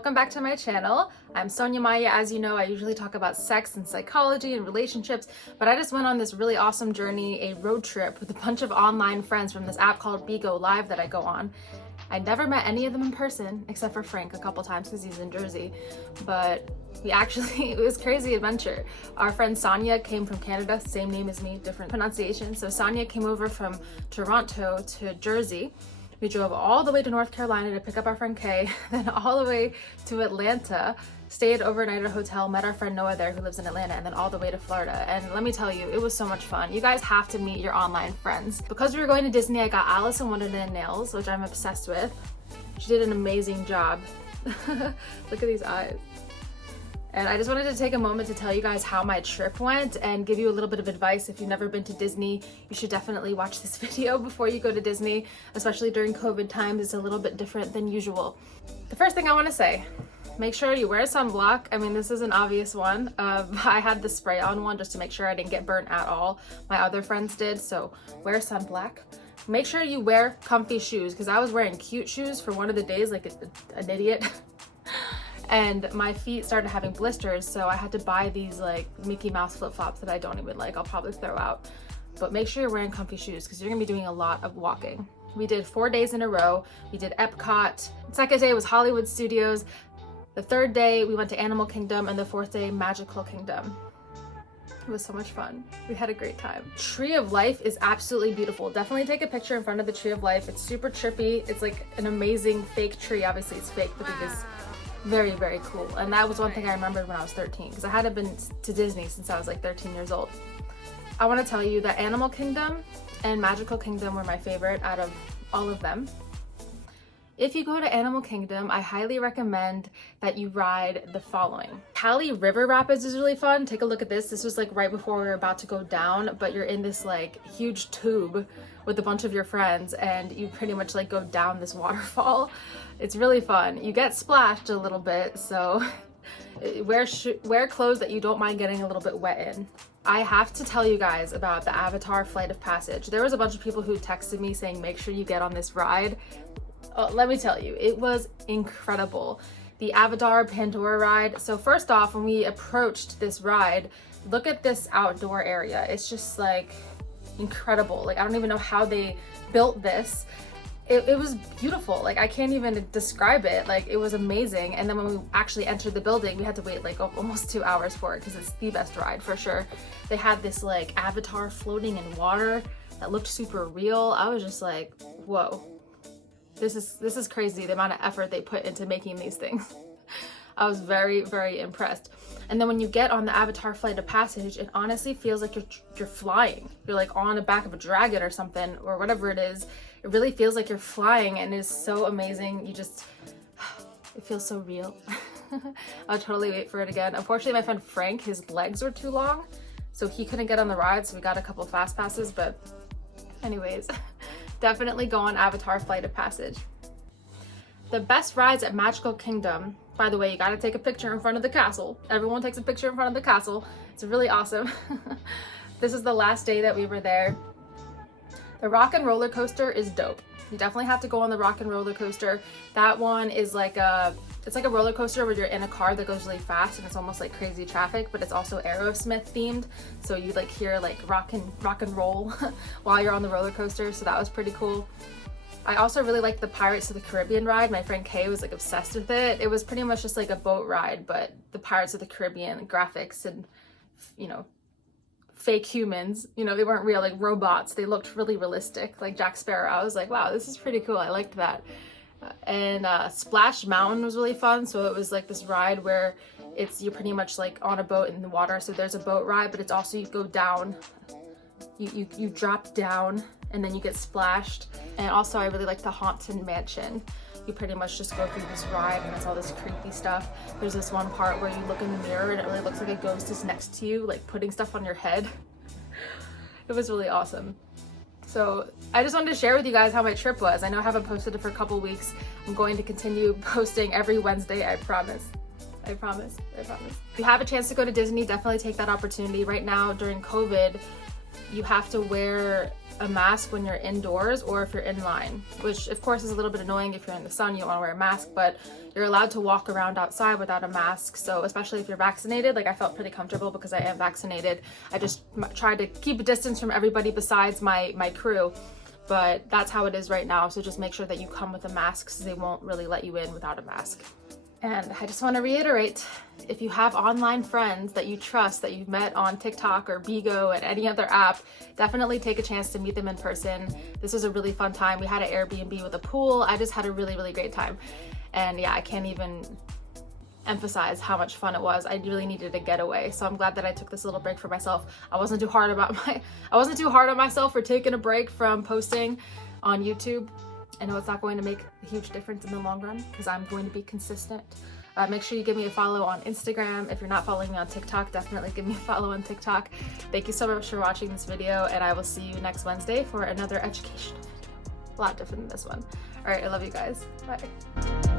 Welcome back to my channel. I'm Sonia Maya. As you know, I usually talk about sex and psychology and relationships, but I just went on this really awesome journey, a road trip with a bunch of online friends from this app called Bigo Live that I go on. I never met any of them in person except for Frank a couple times because he's in Jersey, but it was a crazy adventure. Our friend Sonia came from Canada, same name as me, different pronunciation. So Sonia came over from Toronto to Jersey. We drove all the way to North Carolina to pick up our friend Kay, then all the way to Atlanta, stayed overnight at a hotel, met our friend Noah there who lives in Atlanta, and then all the way to Florida. And let me tell you, it was so much fun. You guys have to meet your online friends. Because we were going to Disney, I got Alice in Wonderland nails, which I'm obsessed with. She did an amazing job. Look at these eyes. And I just wanted to take a moment to tell you guys how my trip went and give you a little bit of advice. If you've never been to Disney, you should definitely watch this video before you go to Disney, especially during COVID times. It's a little bit different than usual. The first thing I want to say, make sure you wear sunblock. I mean, this is an obvious one. I had the spray on one just to make sure I didn't get burnt at all. My other friends did, so wear sunblock. Make sure you wear comfy shoes, because I was wearing cute shoes for one of the days like an idiot. And my feet started having blisters, so I had to buy these like Mickey Mouse flip-flops that I don't even like. I'll probably throw out. But make sure you're wearing comfy shoes because you're gonna be doing a lot of walking. We did 4 days in a row. We did Epcot. The second day was Hollywood Studios. The third day we went to Animal Kingdom, and the fourth day Magical Kingdom. It was so much fun. We had a great time. Tree of Life is absolutely beautiful. Definitely take a picture in front of the Tree of Life. It's super trippy. It's like an amazing fake tree. Obviously it's fake, but it is very, very cool. And that was one thing I remembered when I was 13, because I hadn't been to Disney since I was like 13 years old. I want to tell you that Animal Kingdom and Magical Kingdom were my favorite out of all of them. If you go to Animal Kingdom, I highly recommend that you ride the following. Cali River Rapids is really fun. Take a look at this. This was like right before we were about to go down, but you're in this like huge tube with a bunch of your friends and you pretty much like go down this waterfall. It's really fun. You get splashed a little bit, so wear clothes that you don't mind getting a little bit wet in. I have to tell you guys about the Avatar Flight of Passage. There was a bunch of people who texted me saying, make sure you get on this ride. Let me tell you, it was incredible. The Avatar Pandora ride. So first off, when we approached this ride, look at this outdoor area. It's just like incredible. Like, I don't even know how they built this. It was beautiful. Like, I can't even describe it. Like, it was amazing. And then when we actually entered the building, we had to wait like almost 2 hours for it because it's the best ride for sure. They had this like avatar floating in water that looked super real. I was just like, whoa. This is crazy, the amount of effort they put into making these things. I was very, very impressed. And then when you get on the Avatar Flight of Passage, it honestly feels like you're flying. You're like on the back of a dragon or something, or whatever it is. It really feels like you're flying, and it is so amazing. It feels so real. I'll totally wait for it again. Unfortunately, my friend Frank, his legs were too long, so he couldn't get on the ride, so we got a couple fast passes, but anyways. Definitely go on Avatar Flight of Passage. The best rides at Magical Kingdom, by the way, you gotta take a picture in front of the castle. Everyone takes a picture in front of the castle. It's really awesome. This is the last day that we were there. The Rock and Roller Coaster is dope. You definitely have to go on the Rock and Roller Coaster. That one is like it's like a roller coaster where you're in a car that goes really fast and it's almost like crazy traffic, but it's also Aerosmith themed. So you like hear like rock and roll while you're on the roller coaster. So that was pretty cool. I also really liked the Pirates of the Caribbean ride. My friend Kay was like obsessed with it. It was pretty much just like a boat ride, but the Pirates of the Caribbean graphics and, you know, fake humans, you know, they weren't real, like robots. They looked really realistic, like Jack Sparrow. I was like, wow, this is pretty cool. I liked that. And Splash Mountain was really fun. So it was like this ride where you're pretty much like on a boat in the water. So there's a boat ride, but it's also you go down, you drop down and then you get splashed. And also I really like the Haunted Mansion. You pretty much just go through this ride and it's all this creepy stuff. There's this one part where you look in the mirror and it really looks like a ghost is next to you, like putting stuff on your head. It was really awesome. So I just wanted to share with you guys how my trip was. I know I haven't posted it for a couple weeks. I'm going to continue posting every Wednesday, I promise. I promise. If you have a chance to go to Disney, definitely take that opportunity. Right now during COVID, you have to wear a mask when you're indoors or if you're in line, which of course is a little bit annoying. If you're in the sun, you don't want to wear a mask, but you're allowed to walk around outside without a mask. So especially if you're vaccinated, like I felt pretty comfortable because I am vaccinated. I just tried to keep a distance from everybody besides my crew, but that's how it is right now. So just make sure that you come with a mask because they won't really let you in without a mask. And I just want to reiterate, if you have online friends that you trust, that you've met on TikTok or Bigo and any other app, definitely take a chance to meet them in person. This was a really fun time. We had an Airbnb with a pool. I just had a really, really great time. And yeah, I can't even emphasize how much fun it was. I really needed a getaway. So I'm glad that I took this little break for myself. I wasn't too hard on myself for taking a break from posting on YouTube. I know it's not going to make a huge difference in the long run because I'm going to be consistent. Make sure you give me a follow on Instagram. If you're not following me on TikTok, definitely give me a follow on TikTok. Thank you so much for watching this video, and I will see you next Wednesday for another educational video. A lot different than this one. All right, I love you guys. Bye.